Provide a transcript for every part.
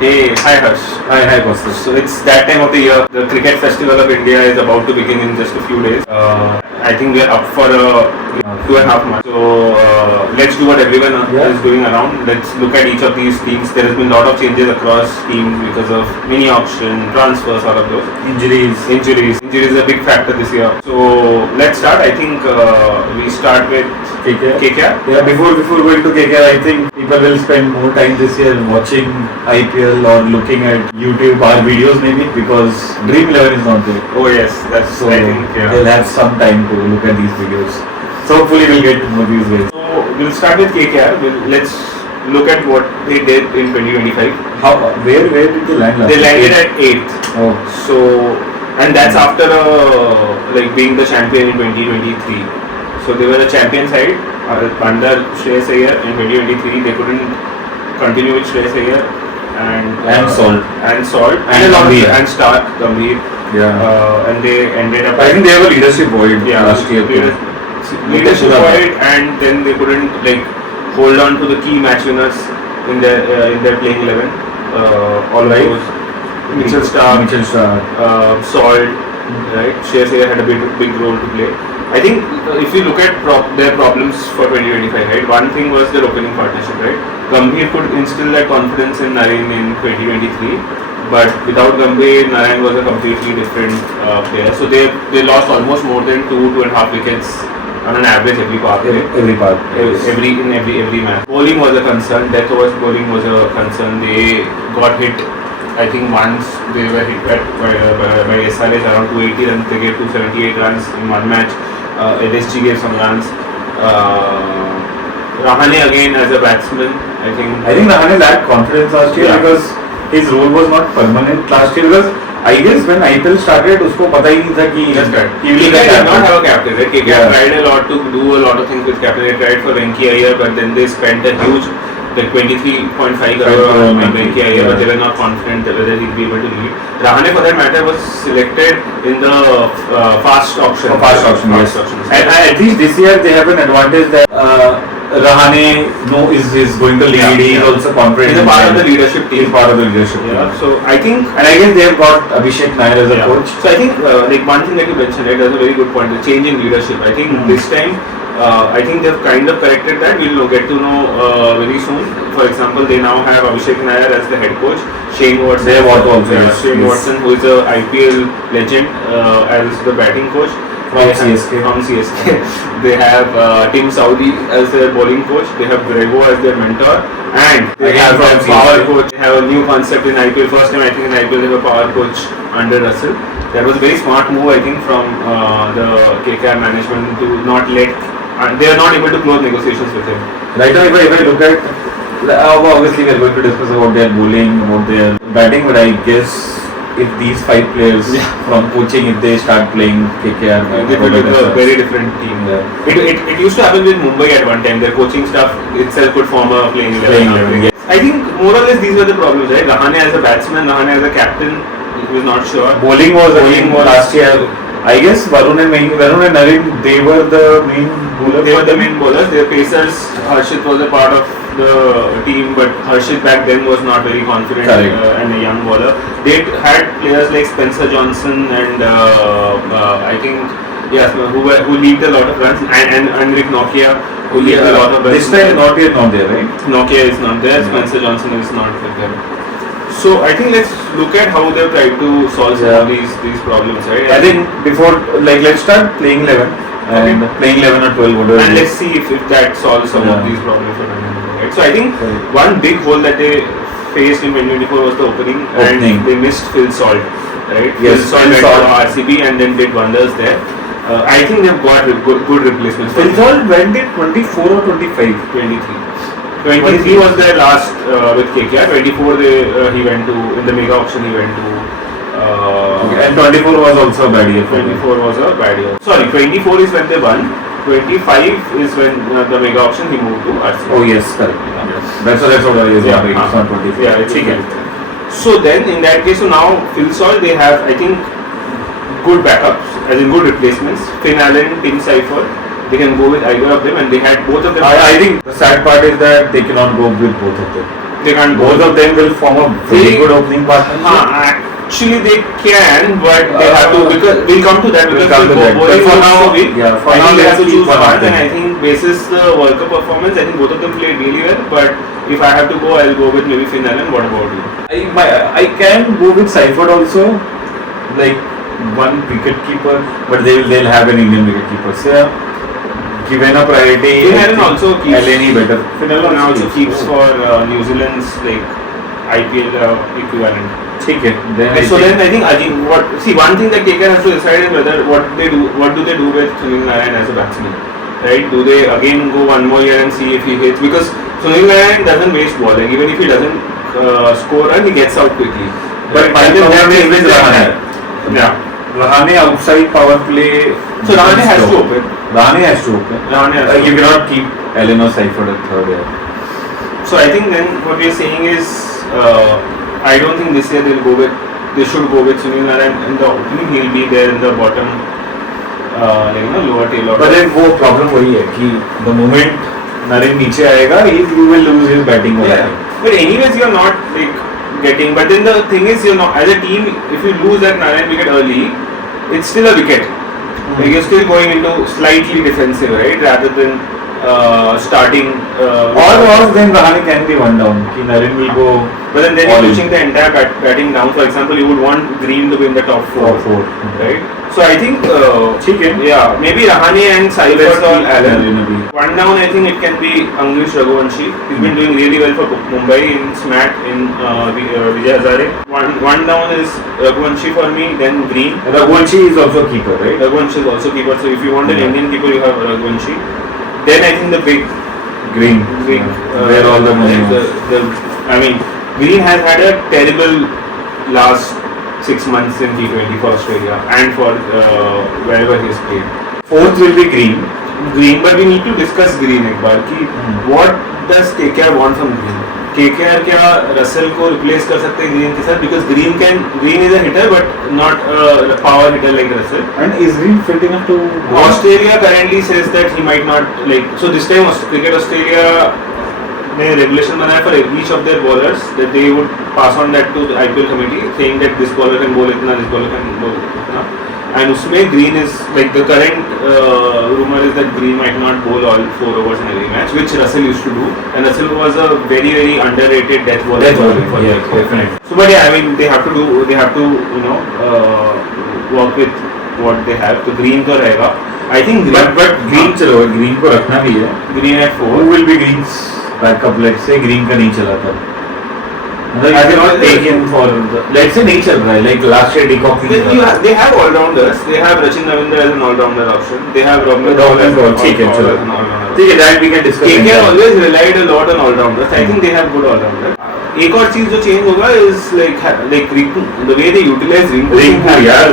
Hey, hi Harsh. Hi, Koustav. So it's that time of the year. The Cricket Festival of India is about to begin in just a few days. I think we are up for 2.5 months. So let's do what everyone is doing around. Let's look at each of these teams. There has been a lot of changes across teams because of mini auction, transfers, all of those. Injuries is a big factor this year. So let's start. I think we start with KKR. Yeah, before going to KKR, I think people will spend more time this year watching IPL or looking at YouTube or videos maybe because Dream 11 is not there. Oh yes, that's So I think they'll have some time to look at these videos. So hopefully we'll get more these ways. So we'll start with KKR. Let's look at what they did in 2025. Where did they land last? They landed at 8th. Oh. So, and that's after being the champion in 2023. So they were the champion side under Shreyas Iyer in 2023. They couldn't continue with Shreyas Iyer and Salt and Stark Gambhir. Yeah. And they ended up. I think they have a leadership void last year. Leadership void, and then they couldn't hold on to the key match winners in their playing 11. All of those. Mitchell Stark, Salt, right? Shreyas Iyer had a big role to play. I think if you look at their problems for 2025, right? One thing was their opening partnership, right? Gambhir could instill that confidence in Narayan in 2023, but without Gambhir, Narayan was a completely different player. So they lost almost more than 2.5 wickets on an average every part. Every match. Bowling was a concern. Death overs bowling was a concern. They got hit. I think once they were hit by SRH around 280 runs. They gave 278 runs in one match. LSG gave some runs. Rahane again as a batsman. I think Rahane lacked confidence last year because his role was not permanent last year because I guess when IPL started, उसको पता ही नहीं था कि he did not have a captain. Right? KKR tried a lot to do a lot of things with captain. They tried for Venki Iyer, but then they spent a huge 23.5 crore on Venki Iyer, but they were not confident whether he'd be able to lead. Rahane, for that matter, was selected in the fast auction. Yes. And at least this year they have an advantage that Rahane is going to lead. He is also confident. He's a part of the leadership team. Yeah. So I think, and I guess they have got Abhishek Nair as a coach. So I think one thing that you mentioned, right, that's a very good point. The change in leadership. I think this time. I think they've kind of corrected that. We'll get to know very soon. For example, they now have Abhishek Nair as the head coach, Shane Watson, who is a IPL legend, as the batting coach from CSK. They have Tim Saudi as their bowling coach. They have Bravo as their mentor, and they have a power coach. They have a new concept in IPL. First time I think in IPL they have a power coach under Russell. That was a very smart move, I think, from the KKR management to not let. They are not able to close negotiations with him. Right now, if I look at, obviously we are going to discuss about their bowling, about their batting, but I guess if these 5 players from coaching, if they start playing KKR, it will be a very different team. Yeah. It used to happen with Mumbai at one time. Their coaching staff itself could form a playing 11. Yes. I think more or less these were the problems, right? Rahane as a batsman, Rahane as a captain, he was not sure. Bowling was last year. I guess Varun and Naren, they were the main bowlers. They were the main bowlers. Their pacers, Harshit was a part of the team, but Harshit back then was not very confident and a young bowler. They had players like Spencer Johnson and I think who leaked a lot of runs, and Rick Nokia who leaked a lot of runs. This time Nokia is not there, right? Nokia is not there. Spencer Johnson is not with them. So I think let's look at how they've tried to solve some of these problems, right? I think before, let's start playing 11 and playing 11 or 12, whatever. And let's see if that solves some of these problems for them. Right? So I think one big hole that they faced in 2024 was the opening. And they missed Phil Salt, right? Yes, Phil Salt went to RCB and then did wonders there. I think they've got good replacements. Phil Salt went in 24 or 25? 23. 23 was their last with KKR. 24 he went to, in the mega auction he went to. And 24 was also a bad year. 24 was a bad year. Sorry, 24 is when they won. 25 is when the mega auction he moved to RCB. Oh yes, correct. That's what I was wondering. It's not 24. Yeah, it's okay. So then in that case, so now Phil Salt, they have, I think, good backups, as in good replacements. Finn Allen, Tim Seifert. They can go with either of them, and they had both of them. I think the sad part is that they cannot go with both of them. They can't go. Both of them will form a very good opening partnership. Actually, they can, but they have to, because we'll come to that. We'll Because come to that. But for now, I think they have to choose one, and I think basis the World Cup performance, I think both of them played really well. But if I have to go, I'll go with maybe Finn Allen. What about you? I can go with Seifert also, like one wicket keeper, but they'll have an Indian wicket keeper. So yeah, given a priority, Finn Allen also keeps. Allen better. Finn Allen also keeps for New Zealand's like IPL equivalent. Okay. Then I think again, one thing that KKR has to decide is whether what do they do with Sunil Narine as a batsman, right? Do they again go one more year and see if he hits, because Sunil Narine doesn't waste ball, like even if he doesn't score run, he gets out quickly. But by the way, with Rahane. Yeah. Rahane outside power play. So Rahane has to open. Rahane has to open. You cannot keep Allen or Seifert at third here. So I think then what we are saying is, I don't think this year they should go with Sunil Narine in the opening. He'll be there in the bottom, lower tail order. But then वो problem वही है कि the moment Narine नीचे आएगा, you will lose his batting. Yeah. But anyways, you're not like getting. But then the thing is, you're not, as a team, if you lose that Narine wicket early, it's still a wicket. Like you're still going into slightly defensive, right? Rather than starting. Or then Rahane can be one down. Ki Narine will go. But then you're pushing the entire batting down. For example, you would want Green to be in the top four, right? So I think, yeah, maybe Rahane and Seifert or Allen. One down, I think it can be Angrish Raghuvanshi. He's been doing really well for Mumbai in SMAT, in Vijay Hazare. One down is Raghuvanshi for me, then Green. Raghuvanshi is also keeper, right? Raghuvanshi is also keeper. So if you want an Indian keeper, you have Raghuvanshi. Then I think the big Green. Where all the money Green has had a terrible last 6 months in T20 for Australia and for wherever he's played. Fourth will be Green, but we need to discuss Green एक बार कि what does KKR want from Green? KKR क्या Russell को replace कर सकते हैं Green के साथ, because Green is a hitter but not a power hitter like Russell. And is Green fit enough to? Australia currently says that he might not, like, so this time Cricket Australia ने regulation बनाया for each of their bowlers that they would pass on that to the IPL committee, saying that this bowler can bowl इतना, this bowler can bowl इतना, and उसमें Green is like, the current rumor is that Green might not bowl all 4 overs in every match, which Russell used to do, and Russell was a very very underrated death bowler. Yeah, definitely. So but yeah, I mean they have to work with what they have. So Green तो रहेगा. I think Green, but Green चलो, Green को रखना भी है. Green at 4. Who will be Green's backup? Let's say Green का नहीं चला था. I cannot take him for let's say नहीं चल रहा है. Like last year Decock. They have all-rounders. They have Rachin Ravindra as an all-rounder option. They have Robin Paul as an all-rounder. ठीक है, that we can discuss. KKR always relied a lot on all-rounders. I think they have good all-rounders. एक और चीज जो change होगा is like Rinku, the way they utilize Rinku.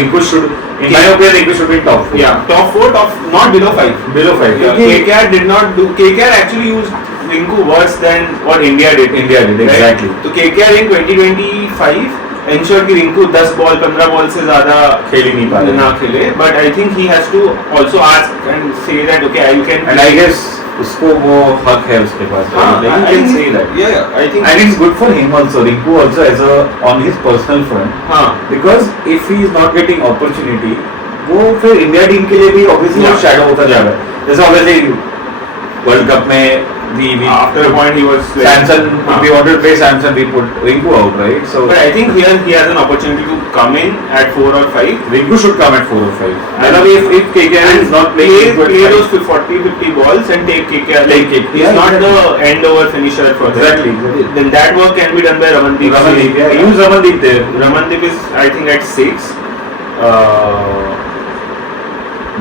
Rinku should, in my opinion, Rinku should be top 4. Yeah, top 4, not below 5. Below 5. Yeah. KKR did not do. KKR actually used Rinku worse than what India did. Exactly. तो KKR in 2025 ensured कि Rinku 10 ball 15 ball से ज़्यादा खेल नहीं पा ना खेले, but I think he has to also ask and say that okay, I can. And I guess उसको वो हक है उसके पास. I can say that. Yeah, I think. And it's good for him also. Rinku also as a on his personal front. Because if he is not getting opportunity, वो फिर India team के लिए भी obviously shadow होता जा रहा है. जैसे obviously वर्ल्ड कप में we after a point he was like, Samson, if we wanted to play Samson, we put Rinku out, right? So but I think here he has an opportunity to come in at 4 or 5. Rinku should come at 4 or 5. And if KKR is not playing, play those 40-50 balls and take KKR. He's not the end over finisher for them. Exactly. Then that work can be done by Ramandeep. Use Ramandeep there. Ramandeep is I think at 6.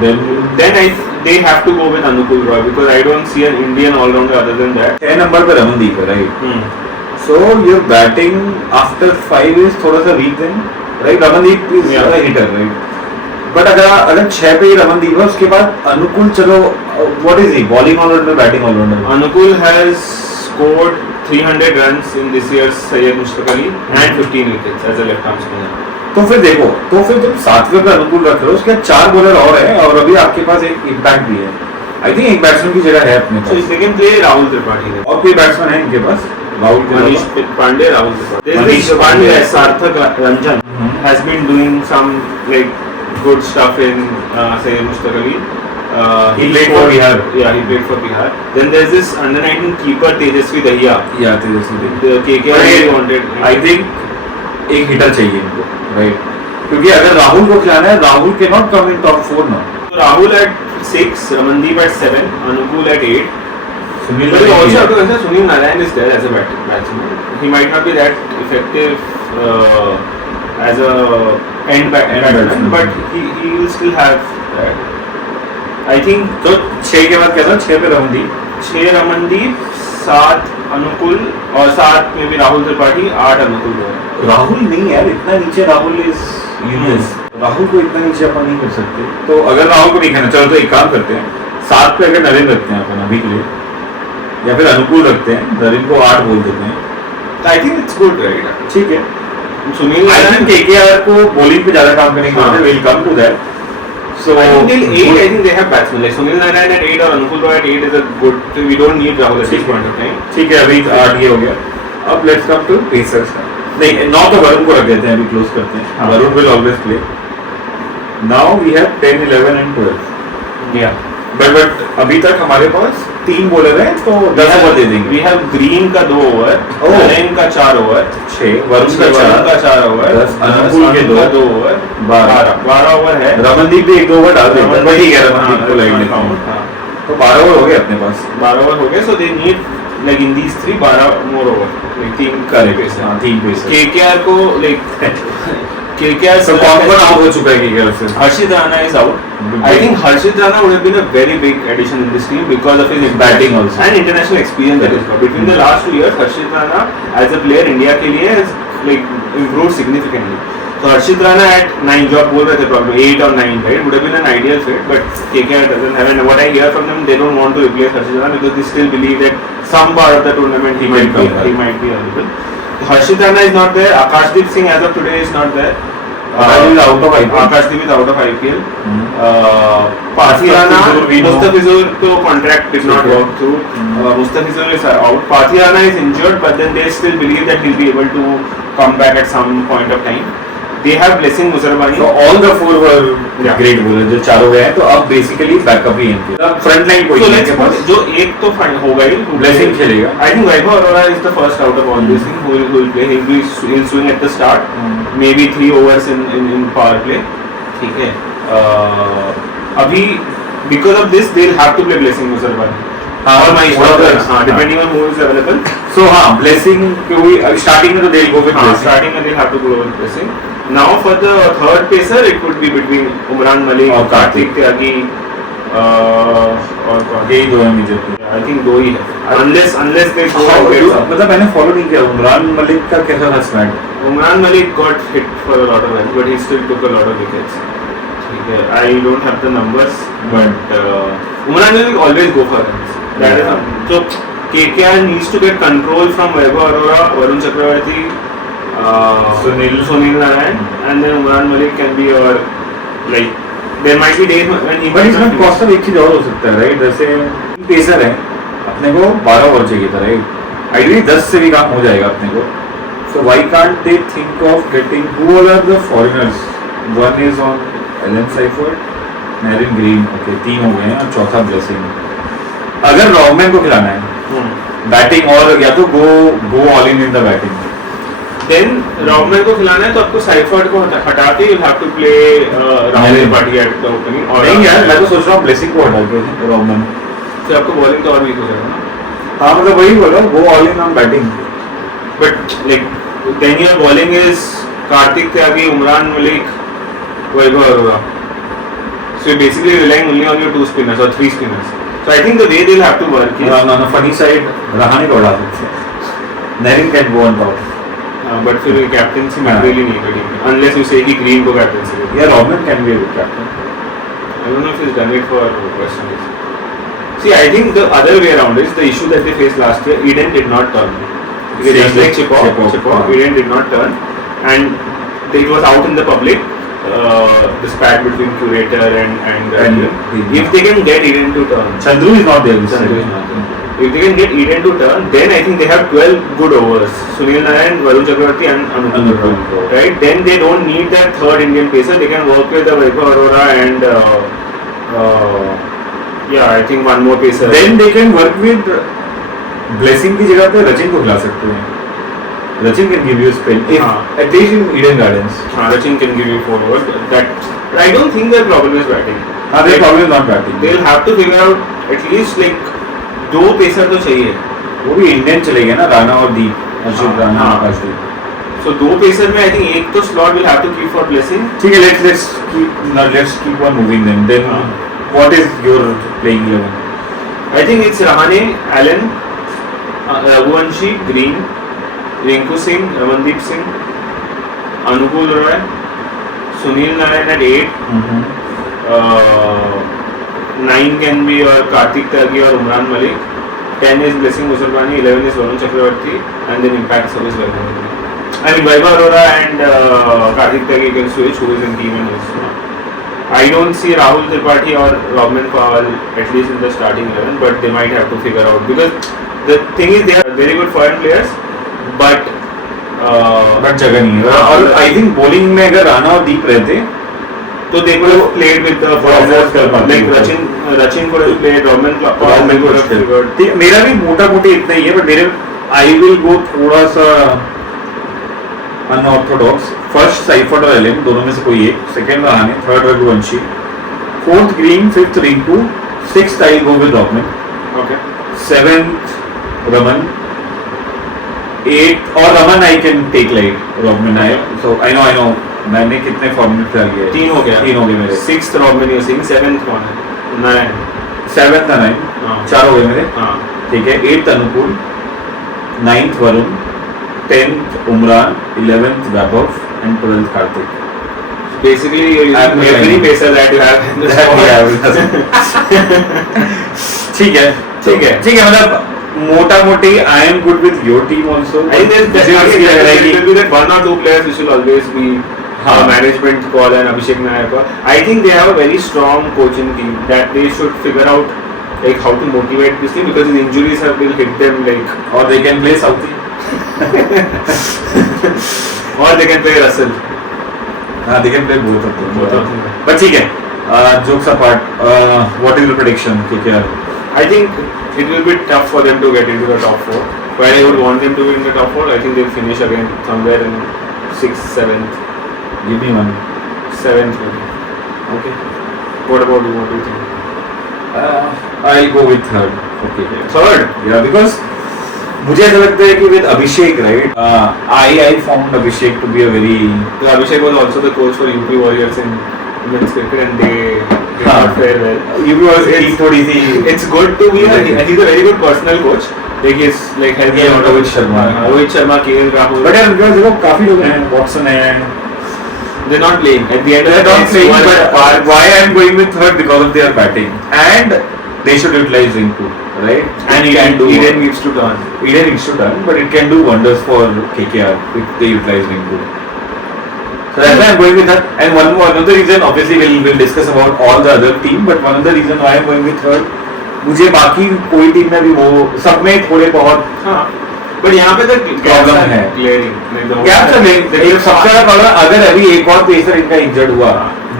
Then they have to go with Anukul Roy, because I don't see an Indian all-rounder other than that. 10 number पे Ramandeep है, right? So your batting after 5 is थोड़ा सा weak then, right? Ramandeep is a hitter, right? But अगर 6 पे ही Ramandeep है, उसके बाद अनुकूल चलो, what is he? Bowling all-rounder, batting all-rounder? Anukul has scored 300 runs in this year's Syed Mushtaq Ali and 15 wickets as a left-arm spinner. तो फिर देखो, तो फिर जब 7वें पे अनुकूल रख रहे हो, उसके 4 बॉलर और है और अभी आपके पास एक इम्पैक्ट भी है. आई थिंक एक बैट्समैन की जगह है अपने पास. So they can play Rahul Tripathi. और कोई बैट्समैन है इनके पास? Rahul Manish Pandey, Rahul Tripathi. There's Manish this one Pandey. guy, Sarthak Ranjan, has been doing some like good stuff in say Mushtaq Ali. He played for Bihar. Yeah, he played for Bihar. Then there's this under-19 keeper Tejasvi Dahiya. Yeah, Tejasvi. The KKR wanted. I think एक heater चाहिए इनको, right? क्योंकि अगर राहुल को खिलाना है, राहुल के not come in top 4 ना. So Rahul at 6, Ramandeep at 7, Anukul at 8. Sunil But you also have to Narine. consider Sunil Narine is there as a batsman. He might not be that effective as a end batsman, but he will still have that. I think तो 6 के बाद क्या था? 6 पे Ramandeep. 6 Ramandeep, 7 Anukul और 7 में भी Rahul Tripathi, 8 Anukul है. राहुल नहीं यार, इतना नीचे राहुल इज यूजलेस. राहुल को इतना नीचे अपन नहीं कर सकते. तो अगर राहुल को नहीं खाना, चलो तो एक काम करते हैं, 7 पे अगर नरेन रखते हैं अपन अभी के लिए, या फिर अनुकूल रखते हैं, नरेन को 8 बोल देते हैं. I think it's good, right? ठीक है. Sunil I think Narine, KKR को bowling पे ज्यादा काम करने की जरूरत है. We'll come to that. So I think till 8, I think they have batsmen. Like Sunil Narine at 8 or Anukul Roy at 8 is a good. We don't need Rahul at this point of time. ठीक है, अभी 8 ये हो गया. अब let's come to pacers. नहीं, 9 तो वरुण को रख देते हैं, अभी क्लोज करते हैं. Varun will always play. Now we have 10, 11 and 12. Yeah. But अभी तक हमारे पास 3 बॉलर हैं, तो 10 ओवर दे देंगे. We have Green का 2 ओवर, Oh. Narine का 4 ओवर, 6 वरुण का 4 ओवर, 10 अनुकूल के 2 ओवर, 12 ओवर है. रमनदीप भी 1-2 ओवर डाल देते हैं. रमनदीप- ठीक है, रमनदीप को लाइन लेते हैं. तो 12 ओवर हो गए अपने पास. 12 ओवर हो गए. So they need like in these 3 12 more over. Like 3 correct. हाँ, 3 पेसर. KKR को like KKR So कौन आउट हो चुका है KKR से? Harshit Rana is out. I think Harshit Rana would have been a very big addition in this team because of his Batting also. and international experience that he's got. Between the last 2 years, Harshit Rana as a player India के लिए has like improved significantly. So Harshit Rana at 9, जो आप बोल रहे थे probably 8 or 9, right? Would have been an ideal fit, but KKR doesn't have. And what I hear from them, they don't want to replace Harshit Rana because they still believe that some part of the tournament he might be available. Harshit Rana is not there. Akashdeep Singh as of today is not there. Akashdeep is out of IPL. Akashdeep is out of IPL. Pathirana, Mustafizur to contract did not work through. Mustafizur is out. Pathirana is injured, but then they still believe that he'll be able to come back at some point of time. They have Blessing Musarbani. So all the 4 were Yeah. great bowlers. जो चारों गए हैं, तो अब basically backup ही इनके. अब front line कोई So नहीं है let's इनके put पास. जो एक तो होगा ही. Blessing खेलेगा. I think Vaibhav Arora is the first out of all this thing who will play. He'll swing at the start. Maybe 3 overs in power play. ठीक है. अभी because of this they'll have to play Blessing Musarbani. हाँ, और Manish Pandey, हाँ, depending on who is available. So हाँ, Blessing क्योंकि starting में तो they'll go with Blessing. Starting and they'll have to go with Blessing. Now for the third pacer, it would be between Umran Malik, और Karthik Tyagi, और कौन? यही 2 हैं मुझे. I think 2 ही है. Unless they go हाँ, get some. मतलब मैंने फॉलो नहीं किया. उमरान मलिक का कैसा था स्मैट? Umran Malik got hit for a lot of runs, but he still took a lot of wickets. ठीक है. I don't have the numbers, but Umran Malik always go for runs. That is something. So KKR needs to get control from Vaibhav Arora, Varun Chakravarti, Sunil Narine, and then Umran Malik can be your like. There might be days when he but might इसमें not. Cost एक चीज और हो सकता है, right? जैसे pacer है, अपने को 12 ओवर चाहिए था, राइट? आइडियली 10 से भी काम हो जाएगा अपने को. So why can't they think of getting who all are the foreigners? One is on Alan Seifert, Narine Green, okay 3 हो गए हैं, और चौथा Blessing. अगर रॉबमैन को खिलाना है बैटिंग, और या तो go all in the batting. Then Robman को खिलाना है तो आपको साइफर्ट को हटा के you'll have to play Rahul Tripathi at the opening. और नहीं यार, मैं तो सोच रहा हूँ Blessing को हटा के रॉबमैन. फिर आपको बॉलिंग तो और वीक हो जाएगा ना. हाँ मतलब वही बोल रहा हूँ, go all in on batting. But like then your bowling is Karthik Tyagi, Umran Malik, Vaibhav Arora. So you're basically relying only on your 2 spinners or 3 spinners. So I think the way they'll have to work is. No, funny side, Rahane को उड़ा सकते हैं. Narine can go on top. But फिर captaincy might really need a team unless you say कि Green को captaincy. Yeah, Robman can be a good captain. I don't know if he's done it for West Indies. See, I think the other way around is the issue that they faced last year. Eden did not turn. Because just like Chippo, Eden did not turn, and it was out in the public. The spat between curator and if they can get Eden to turn. Chandru is not there. Chandru is not there. if they can get Eden to turn, then I think they have 12 good overs. Sunil Narine, Varun Chakravarti and Anupam. Right? Then they don't need that third Indian pacer. They can work with Vaibhav Arora and I think one more pacer. Then they can work with Blessing की जगह पे रचिन को खिला सकते हैं. Rachin can give you a spell, at least in Eden Gardens. Rachin can give you 4 overs. But I don't think their problem is batting. Their problem is not batting. They'll have to figure out at least like 2 pacer तो चाहिए. वो भी Indian चलेंगे ना, राणा और दीप, अर्षित राणा, आकाशदीप. So 2 pacer में I think एक तो slot will have to keep for Blessing. ठीक है, let's keep on moving then. Then what is your playing 11? I think it's Rahane, Allen, Raghuvanshi, Green, Rinku Singh, Ramandeep Singh, Anupul Roy, Sunil Narine at 8. 9 can be Karthik Tyagi or Umran Malik. 10 is Blessing Musalmani, 11 is Varun Chakravarti, and then impact service Vaibhav. I mean Vaibhav Arora and Karthik Tyagi can switch who is in team and who is not. I don't see Rahul Tripathi or Robin Powell at least in the starting 11, but they might have to figure out, because the thing is they are very good foreign players, but जगह नहीं है. और I think bowling में अगर राणा और दीप रहते तो they could have played with the foreigners, like Rachin could have played, Robin Powell could have figured. मेरा भी मोटा मोटी इतना ही है, but मेरे I will go थोड़ा सा unorthodox. First Saifat और Allen दोनों में से कोई एक. Second Rahane, third Raghuvanshi, fourth Green, fifth Rinku, sixth I will go with Robin. Okay. Seventh Raman, 8th और Raman I can take light. Robin so I know मैंने कितने फॉर्मेट डाल दिए? 3 हो गए मेरे. 6th Robin you saying, 7th कौन है? Narine. 7th Narine, 4 हो गए मेरे. ठीक है. 8th अनुकूल, 9th Varun, 10th Umran, 11th Vaibhav and 12th Karthik. Basically you're using every pacer that you have in the squad. ठीक है. मतलब मोटा मोटी I am good with your team also. I think there will be that 1 or 2 players which will always be management call and Abhishek Nair call. I think they have a very strong coaching team that they should figure out like how to motivate this team, because his injuries will hit them like. Or they can play Southie. Or they can play Russell. They can play both of them. But ठीक है. Jokes apart, what is your prediction, KKR? I think it will be tough for them to get into the top 4. While I would want them to be in the top 4, I think they'll finish again somewhere in 6th, 7th. Give me one. 7th maybe. Okay. What about you? What do you think? I'll go with 3rd. Okay. Third? Yeah, because मुझे ऐसा लगता है कि with Abhishek, right? I found Abhishek to be a very. Yeah, Abhishek was also the coach for UP Warriors in women's cricket, and they did not fare well. UP Warriors थोड़ी सी. It's good to be he's a very good personal coach. Like he's like helping out Rohit Sharma, KL Rahul. But यार देखो काफी लोग हैं, Watson है. They're not playing. At the end of the day, not playing. But why I'm going with 3rd? Because of their batting, and they should utilize Rinku, right? And Eden needs to turn. Eden needs to turn, but it can do wonders for KKR if they utilize Rinku. So that's why I'm going with that. And another reason, obviously we'll discuss about all the other team, but one other reason why I'm going with 3rd, मुझे बाकी कोई team में भी वो सब में थोड़े बहुत बट यहाँ पे तो प्रॉब्लम है. क्या सबसे बड़ा प्रॉब्लम अगर अभी एक और पेसर इनका इंजर्ड हुआ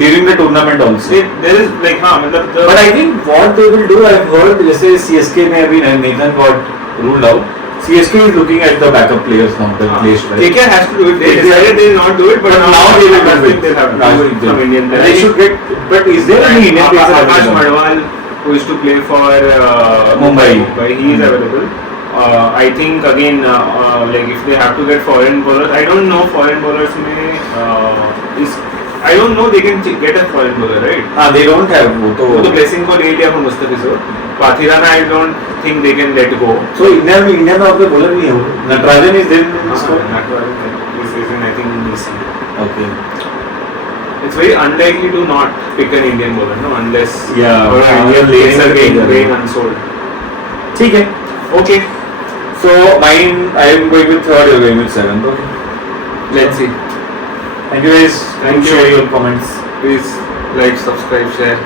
during the tournament also. There is like मतलब. But I think what they will do, I've heard जैसे CSK में अभी Nathan got ruled out. CSK is looking at the backup players now. The place, right? KKR has to do it. They decided they will not do it, but now they will do it. They have to do it from Indian. They should get. But is there any Indian player? Akash Madhwal, who used to play for Mumbai. He is available. I think again, like if they have to get foreign bowlers, I don't know foreign bowlers I don't know they can get a foreign bowler, right? They don't have. तो Blessing को ले लिया from Mustafiz. Pathirana I don't think they can let go. So India में आपके bowler नहीं है वो. Natarajan is there. Natarajan is in I think in DC. Okay. It's very unlikely to not pick an Indian bowler, no, unless Indian laser being unsold. ठीक है. Okay. So mine, I am going with 3rd. You are going with 7th. Okay. Let's see. Thank you guys. Thank you. Share your comments. Please like, subscribe, share.